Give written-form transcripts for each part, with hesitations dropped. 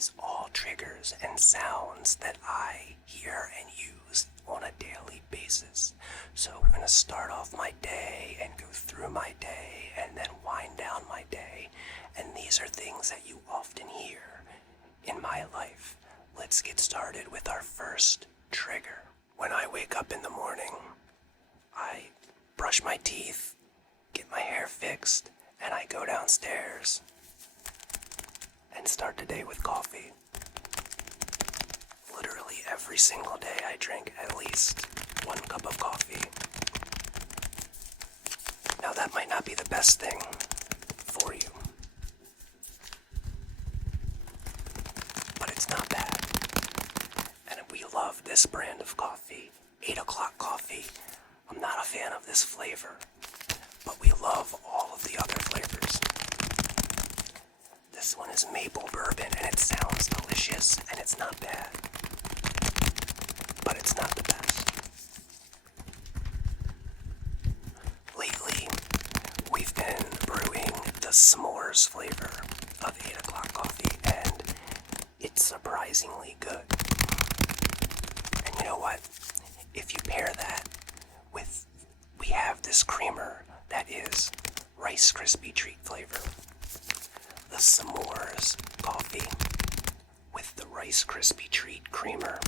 is all triggers and sounds that I hear and use on a daily basis. So we're going to start off my day and go through my day and then wind down my day. And these are things that you often hear in my life. Let's get started with our first trigger. When I wake up in the morning, I brush my teeth, get my hair fixed, and I go downstairs and start the day with coffee. Literally every single day I drink at least 1 cup of coffee. Now that might not be the best thing for you, but it's not bad. And we love this brand of coffee, 8 o'clock coffee. I'm not a fan of this flavor, but we love all of the other flavors. This one is maple bourbon, and it sounds delicious, and it's not bad, but it's not the best. Lately, we've been brewing the s'mores flavor of 8 o'clock coffee, and it's surprisingly good. And you know what? If you pair that with, we have this creamer that is Rice Krispie treat flavor. The s'mores coffee with the Rice Krispie treat creamer.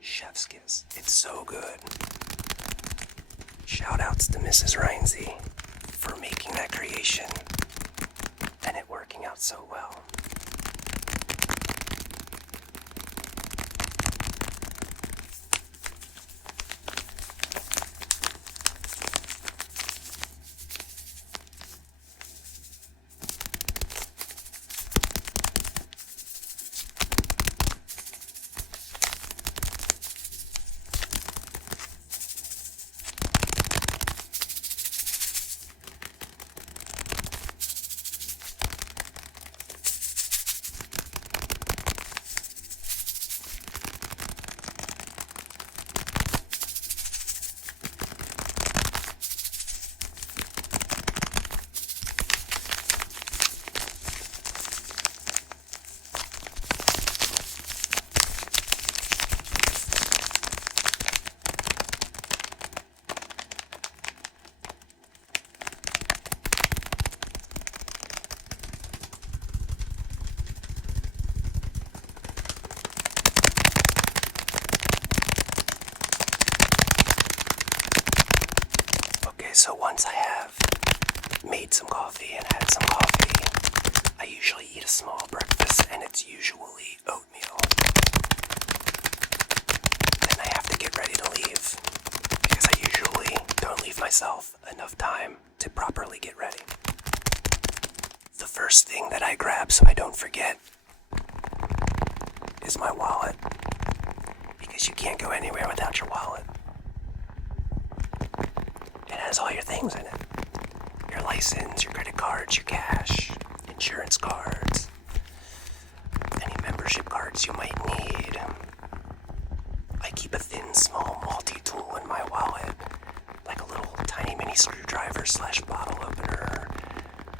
Chef's kiss. It's so good. Shout outs to Mrs. Rynsey for making that creation and it working out so well. So once I have made some coffee and had some coffee, I usually eat a small breakfast, and it's usually oatmeal. Then I have to get ready to leave, because I usually don't leave myself enough time to properly get ready. The first thing that I grab so I don't forget is my wallet, because you can't go anywhere without your wallet. It has all your things in it. Your license, your credit cards, your cash, insurance cards, any membership cards you might need. I keep a thin, small multi-tool in my wallet, like a little tiny mini screwdriver / bottle opener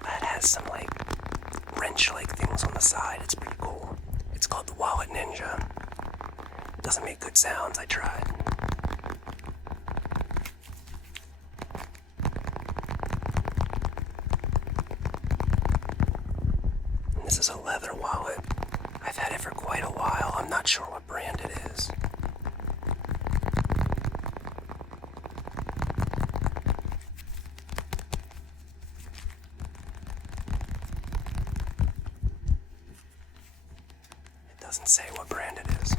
that has some like wrench-like things on the side. It's pretty cool. It's called the Wallet Ninja. It doesn't make good sounds, I tried. This is a leather wallet. I've had it for quite a while. I'm not sure what brand it is. It doesn't say what brand it is.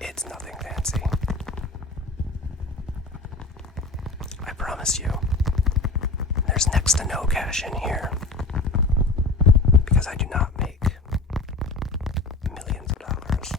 It's nothing fancy. I promise you. There's next to no cash in here, because I do not make millions of dollars.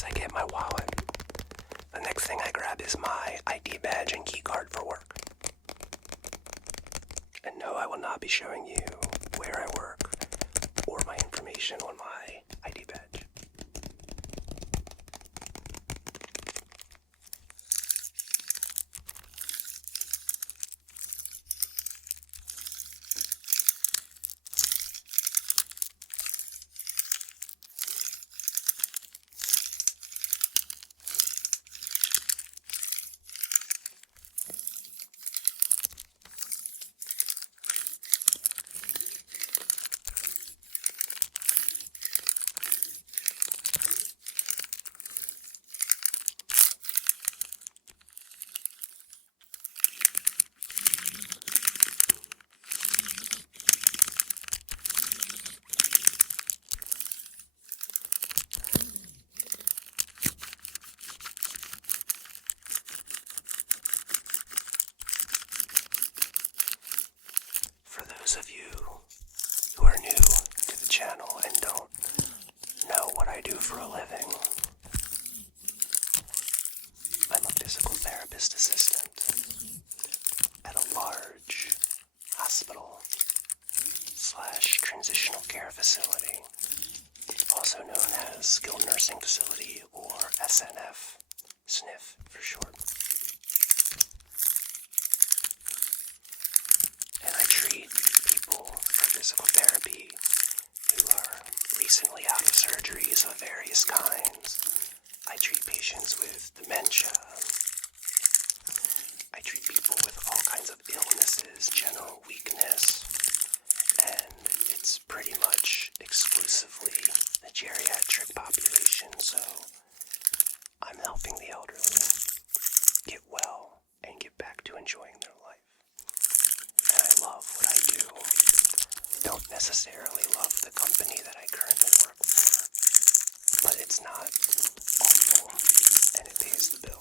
once I get my wallet, the next thing I grab is my ID badge and key card for work. And no, I will not be showing you where I work or my information on my ID badge. For those of you who are new to the channel and don't know what I do for a living, I'm a physical therapist assistant at a large hospital / transitional care facility, also known as skilled nursing facility or SNF, SNF for short. And I treat people for physical therapy who are recently out of surgeries of various kinds. I treat patients with dementia. I treat people with all kinds of illnesses, general weakness, and it's pretty much exclusively the geriatric population, so I'm helping the elderly get well and get back to enjoying their life. And I love what I do. Don't necessarily love the company that I currently work for, but it's not awful, and it pays the bills.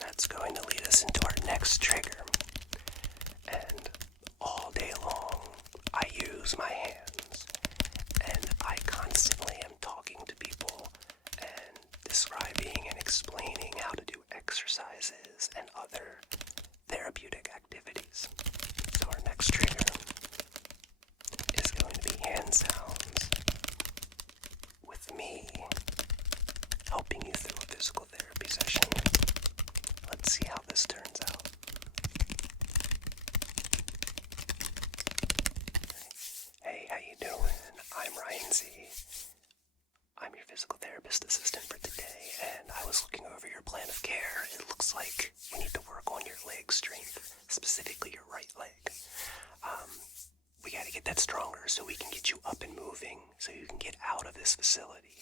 That's going to lead us into our next trigger. And all day long, I use my hands, and I constantly am talking to people and describing and explaining how to do exercises and other therapeutic activities. So our next trigger is going to be hand sounds with me helping you through a physical therapy session. Let's see how this turns out. Hey, how you doing? I'm Rynsey. I'm your physical therapist assistant for today, and I was looking over your plan of care. It looks like we need to work on your leg strength, specifically your right leg. We gotta get that stronger so we can get you up and moving, so you can get out of this facility.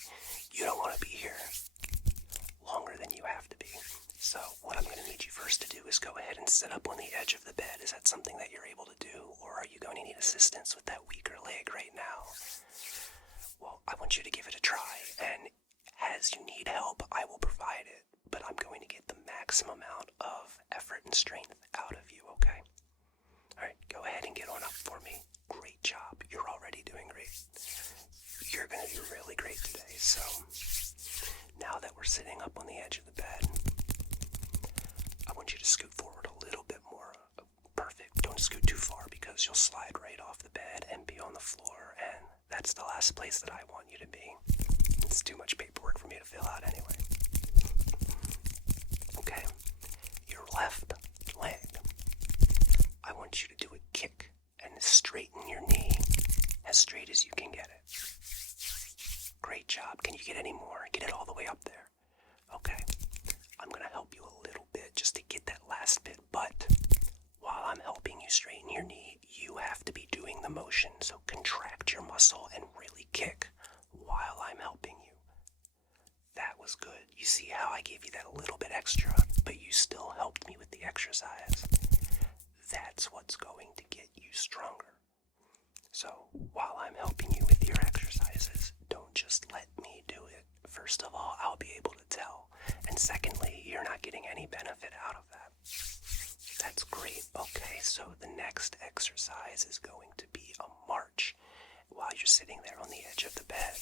You don't want to be here longer than you have to be. So what I'm going to need you first to do is go ahead and sit up on the edge of the bed. Is that something that you're able to do, or are you going to need assistance with that weaker leg right now? Well, I want you to give it a try, and as you need help, I will provide it, but I'm going to get the maximum amount of effort and strength out of you, okay? Alright, go ahead and get on up for me. Great job. You're already doing great. You're going to do really great today, so now that we're sitting up on the edge of the bed, I want you to scoot forward a little bit more. Perfect. Don't scoot too far because you'll slide right off the bed and be on the floor, and that's the last place that I want you to be. It's too much paperwork for me to fill out anyway. Okay. Your left leg. I want you to do a kick and straighten your knee as straight as you can get it. Great job. Can you get any more? Get it all the way up there. Okay. I'm going to help you a little bit just to get that last bit, but while I'm helping you straighten your knee, you have to be doing the motion. So contract your muscle and really kick while I'm helping you. That was good. You see how I gave you that little bit extra, but you still helped me with the exercise. That's what's going to get you stronger. So while I'm helping you with your exercises, don't just let That's great. Okay, so the next exercise is going to be a march while you're sitting there on the edge of the bed.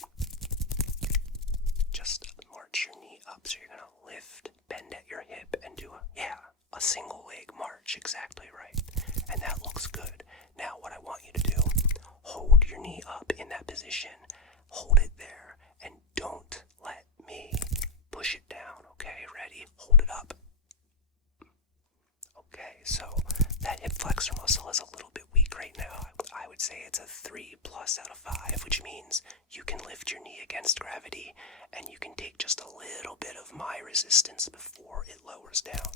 Just march your knee up. So you're going to lift, bend at your hip, and do a single leg march. Exactly right. And that looks good. Now what I want you to do, hold your knee up in that position. Hold it there and don't let me push it down. Okay, ready? Hold it up. Okay, so that hip flexor muscle is a little bit weak right now. I would say it's a 3+ out of 5, which means you can lift your knee against gravity and you can take just a little bit of my resistance before it lowers down.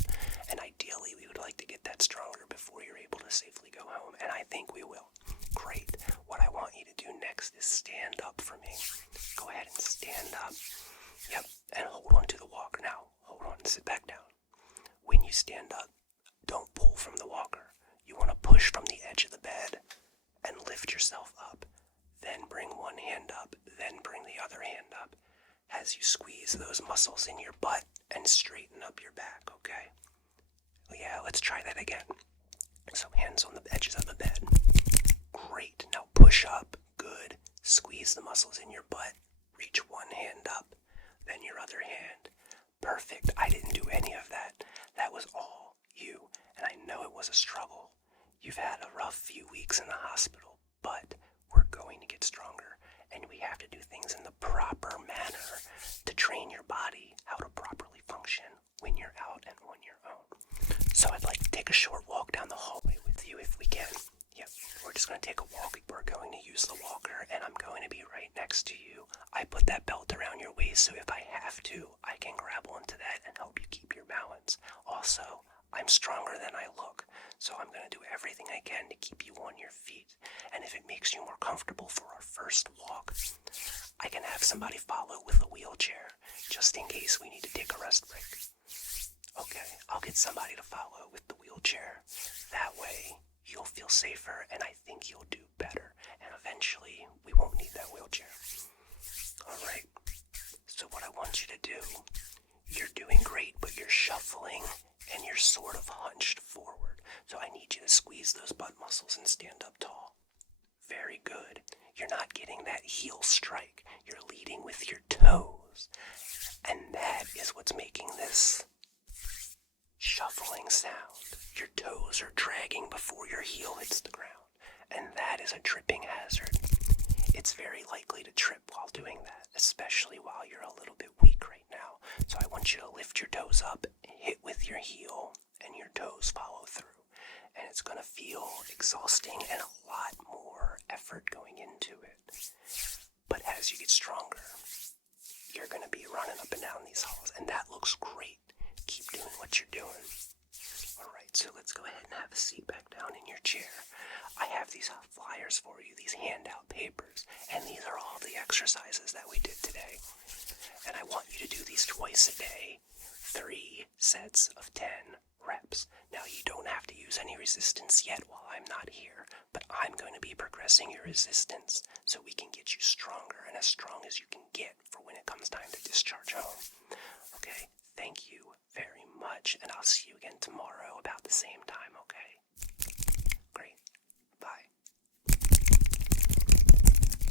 And ideally, we would like to get that stronger before you're able to safely go home, and I think we will. Great. What I want you to do next is stand up for me. Go ahead and stand up. Yep, and hold on to the walker. Now, hold on and sit back down. When you stand up, don't pull from the walker. You want to push from the edge of the bed and lift yourself up. Then bring one hand up, then bring the other hand up as you squeeze those muscles in your butt and straighten up your back, okay? Yeah, let's try that again. So hands on the edges of the bed. Great. Now push up. Good. Squeeze the muscles in your butt. Reach one hand up, then your other hand. Perfect. I didn't do any of that. That was all you, and I know it was a struggle. You've had a rough few weeks in the hospital, but we're going to get stronger, and we have to do things in the proper manner to train your body how to properly function when you're out and on your own. So I'd like to take a short walk down the hallway with you if we can. Yep, we're just going to take a walk. We're going to use the walker, and I'm going to be right next to you. I put that belt around your waist, so if I have to, I can grab onto that and help you keep your balance. Also, I'm stronger than I look, so I'm going to do everything I can to keep you on your feet. And if it makes you more comfortable for our first walk, I can have somebody follow with a wheelchair, just in case we need to take a rest break. Okay, I'll get somebody to follow with the wheelchair. That way, you'll feel safer, and I think you'll do better. And eventually, we won't need that wheelchair. Alright, so what I want you to do, you're doing great, but you're shuffling, and you're sort of hunched forward. So I need you to squeeze those butt muscles and stand up tall. Very good. You're not getting that heel strike. You're leading with your toes. And that is what's making this shuffling sound. Your toes are dragging before your heel hits the ground, and that is a tripping hazard. It's very likely to trip while doing that, especially while you're a little bit weak right now. So I want you to lift your toes up, hit with your heel, and your toes follow through. And it's going to feel exhausting and a lot more effort going into it. But as you get stronger, you're going to be running up and down these halls, and that looks great. Keep doing what you're doing. Alright, so let's go ahead and have a seat back down in your chair. I have these flyers for you, these handout papers, and these are all the exercises that we did today. And I want you to do these twice a day, 3 sets of 10 reps. Now, you don't have to use any resistance yet while I'm not here, but I'm going to be progressing your resistance so we can get you stronger and as strong as you can get for when it comes time to discharge home. Okay, thank you very much, and I'll see you again tomorrow about the same time, okay? Great. Bye.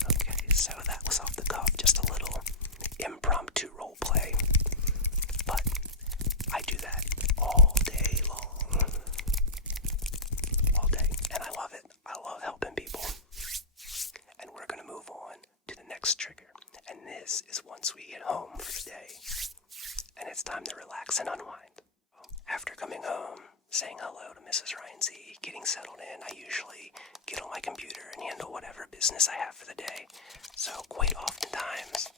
Okay, so that was off the cuff, just a little impromptu role play, but I do that all day long. All day, and I love it. I love helping people. And we're going to move on to the next trigger, and this is once we get home for the day. And it's time to relax and unwind. After coming home, saying hello to Mrs. Rynsey, getting settled in, I usually get on my computer and handle whatever business I have for the day. So quite oftentimes,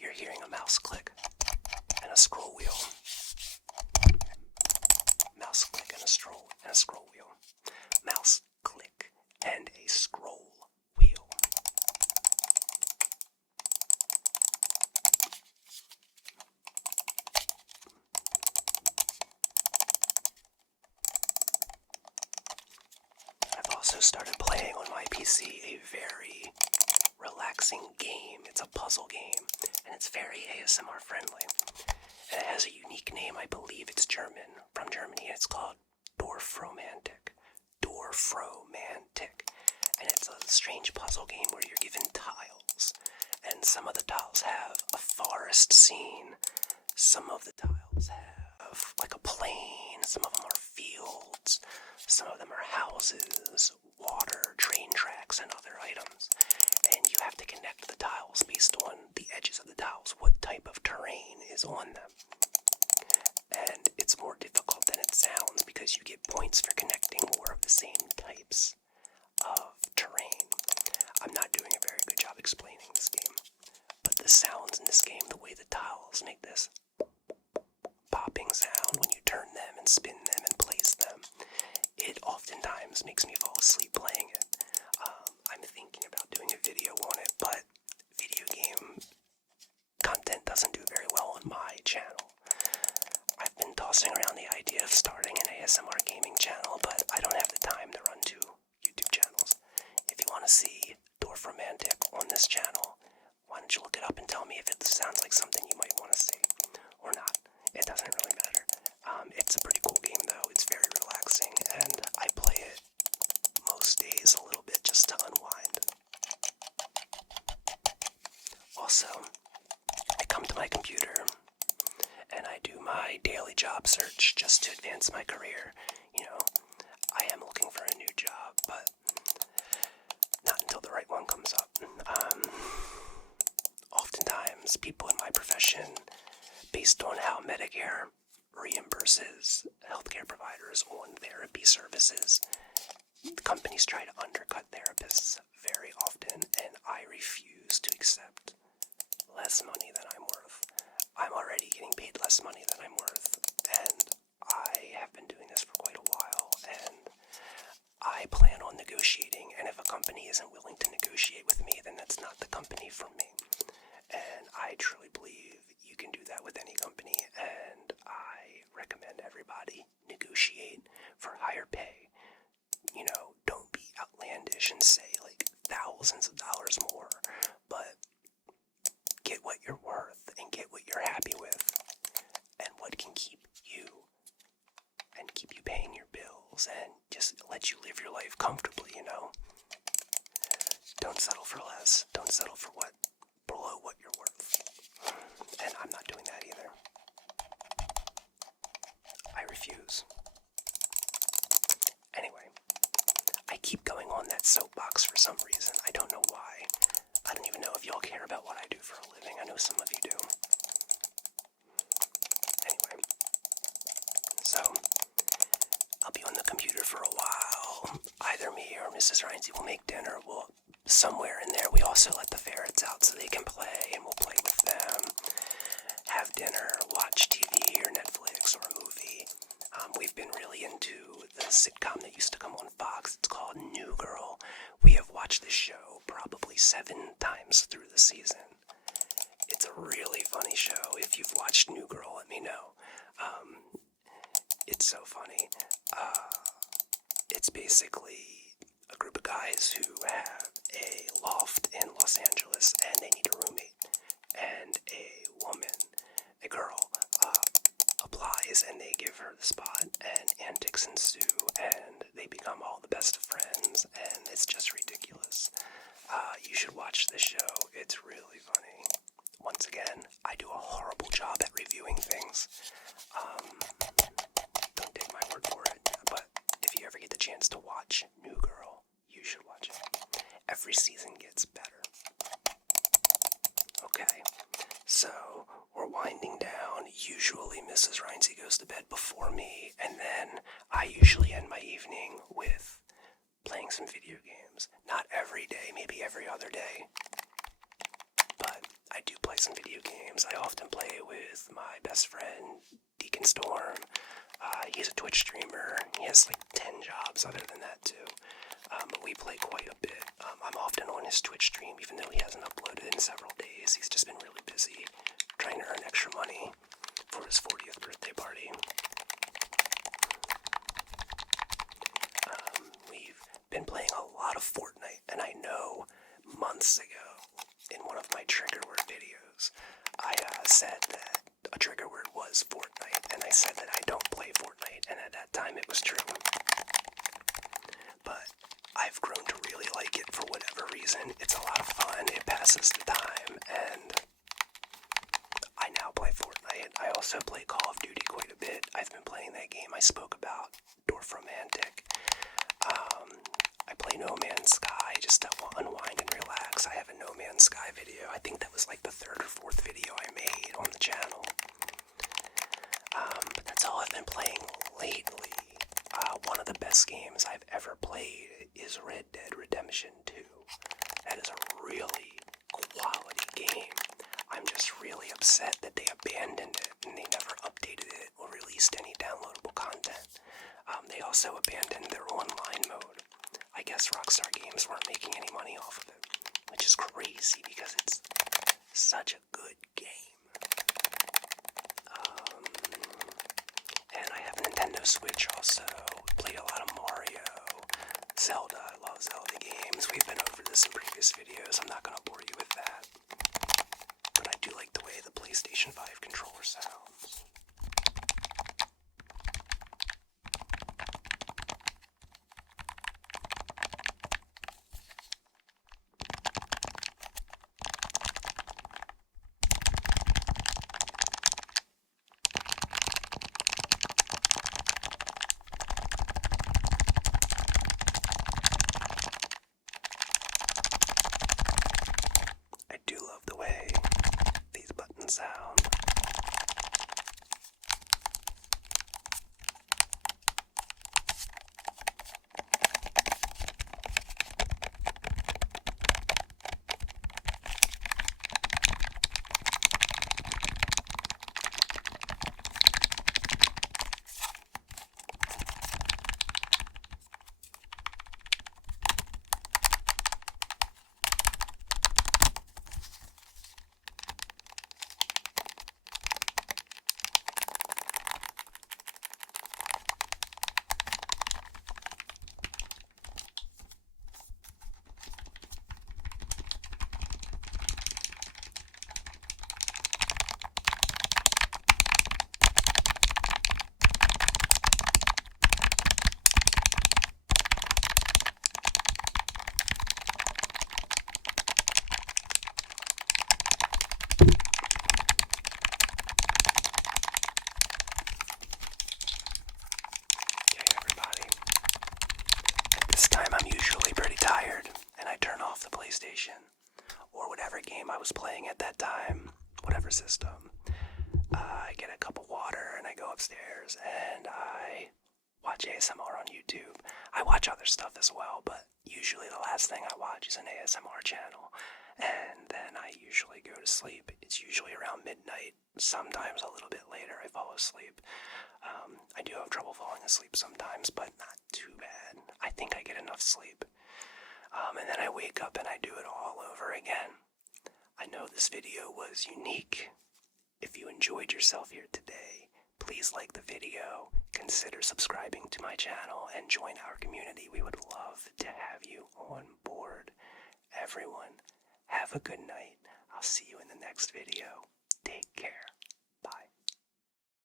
you're hearing a mouse click and a scroll wheel. Mouse click and a scroll wheel. Mouse click and a scroll wheel. I've also started playing on my PC a very relaxing game. It's a puzzle game, and it's very ASMR friendly. And it has a unique name. I believe it's German, from Germany, and it's called Dwarfromantic. Dwarfromantic. And it's a strange puzzle game where you're given tiles. And some of the tiles have a forest scene. Some of the tiles have like a plain. Some of them are fields. Some of them are houses, water, train tracks, and other items. And you have to connect the tiles based on the edges of the tiles, what type of terrain is on them. And it's more difficult than it sounds because you get points for connecting more of the same types of terrain. I'm not doing a very good job explaining this game, but the sounds in this game, the way the tiles make this popping sound when you turn them and spin them and place them, it oftentimes makes me fall asleep playing it. I'm thinking about doing a video on it, but video game content doesn't do very well on my channel. I've been tossing around the idea of starting an ASMR gaming channel, but I don't have the time to run two YouTube channels. If you want to see Dwarfromantic on this channel, why don't you look it up and tell me if it sounds like something you might want to see or not. It doesn't really matter. It's a pretty cool game though. It's very relaxing, and I play it most days a little bit just to unwind. Also, I come to my computer and I do my daily job search just to advance my career. You know, I am looking for a new job, but not until the right one comes up. Oftentimes, people in my profession, based on how Medicare reimburses healthcare providers on therapy services, companies try to undercut therapists very often, and I refuse to accept less money than I'm worth. I'm already getting paid less money than I'm worth, and I have been doing this for quite a while, and I plan on negotiating, and if a company isn't willing to negotiate with me, then that's not the company for me. And I truly believe you can do that with any company, and I recommend everybody negotiate for higher pay. You know, don't be outlandish and say like thousands of dollars more, but get what you're worth and get what you're happy with and what can keep you and keep you paying your bills and just let you live your life comfortably, you know. Don't settle for less. Don't settle for what below what you're worth. And I'm not doing that either. I refuse. Anyway, I keep going on that soapbox for some reason. I don't know why. I don't even know if y'all care about what I do for a living. I know some of you do. Anyway, so I'll be on the computer for a while. Either me or Mrs. Rynsey will make dinner. We'll somewhere in there. We also let the ferrets out so they can play, and we'll play with them. Have dinner, watch TV or Netflix or a movie. We've been really into the sitcom that used to come on Fox. It's called New Girl. We have watched this show probably 7 times through the season. It's a really funny show. If you've watched New Girl, let me know. It's so funny. It's basically a group of guys who have a loft in Los Angeles and they need a roommate. And a woman, a girl, applies and they give her the spot, and antics ensue, and they become all the best of friends, and it's just ridiculous. You should watch this show. It's really funny. Once again, I do a horrible job at reviewing things. Don't take my word for it, but if you ever get the chance to watch New Girl, you should watch it. Every season gets better. Okay, so we're winding down. Usually Mrs. Rynsey goes to bed before me, and then I usually end my evening with playing some video games. Not every day, maybe every other day, but I do play some video games. I often play with my best friend, Deacon Storm. He's a Twitch streamer. He has like 10 jobs other than that too. We play quite a bit. I'm often on his Twitch stream, even though he hasn't uploaded in several days. He's just been really busy trying to earn extra money for his 40th birthday party. We've been playing a lot of Fortnite, and I know months ago in one of my trigger word videos, I said that a trigger word was Fortnite, and I said that I don't play Fortnite, and at that time it was true. I've grown to really like it for whatever reason. It's a lot of fun, it passes the time, and I now play Fortnite. I also play Call of Duty quite a bit. I've been playing that game I spoke about, Dorf Romantic. I play No Man's Sky just to unwind and relax. I have a No Man's Sky video. I think that was like the 3rd or 4th video I made on the channel. But that's all I've been playing lately. One of the best games I've ever played is Red Dead Redemption 2. That is a really quality game. I'm just really upset that they abandoned it and they never updated it or released any downloadable content. They also abandoned their online mode. I guess Rockstar Games weren't making any money off of it, which is crazy because it's such a good game. And I have a Nintendo Switch also. Played a lot of Mario, Zelda. I love Zelda games. We've been over this in previous videos. I'm not going to bore you with that. But I do like the way the PlayStation 5 controller sounds. I do love the way these buttons sound. I'm usually pretty tired, and I turn off the PlayStation, or whatever game I was playing at that time, whatever system. I get a cup of water, and I go upstairs, and I watch ASMR on YouTube. I watch other stuff as well, but usually the last thing I watch is an ASMR channel, and then I usually go to sleep. It's usually around midnight, sometimes a little bit later I fall asleep. I do have trouble falling asleep sometimes, but not too bad. I think I get enough sleep. And then I wake up and I do it all over again. I know this video was unique. If you enjoyed yourself here today, please like the video, consider subscribing to my channel, and join our community. We would love to have you on board. Everyone, have a good night. I'll see you in the next video. Take care.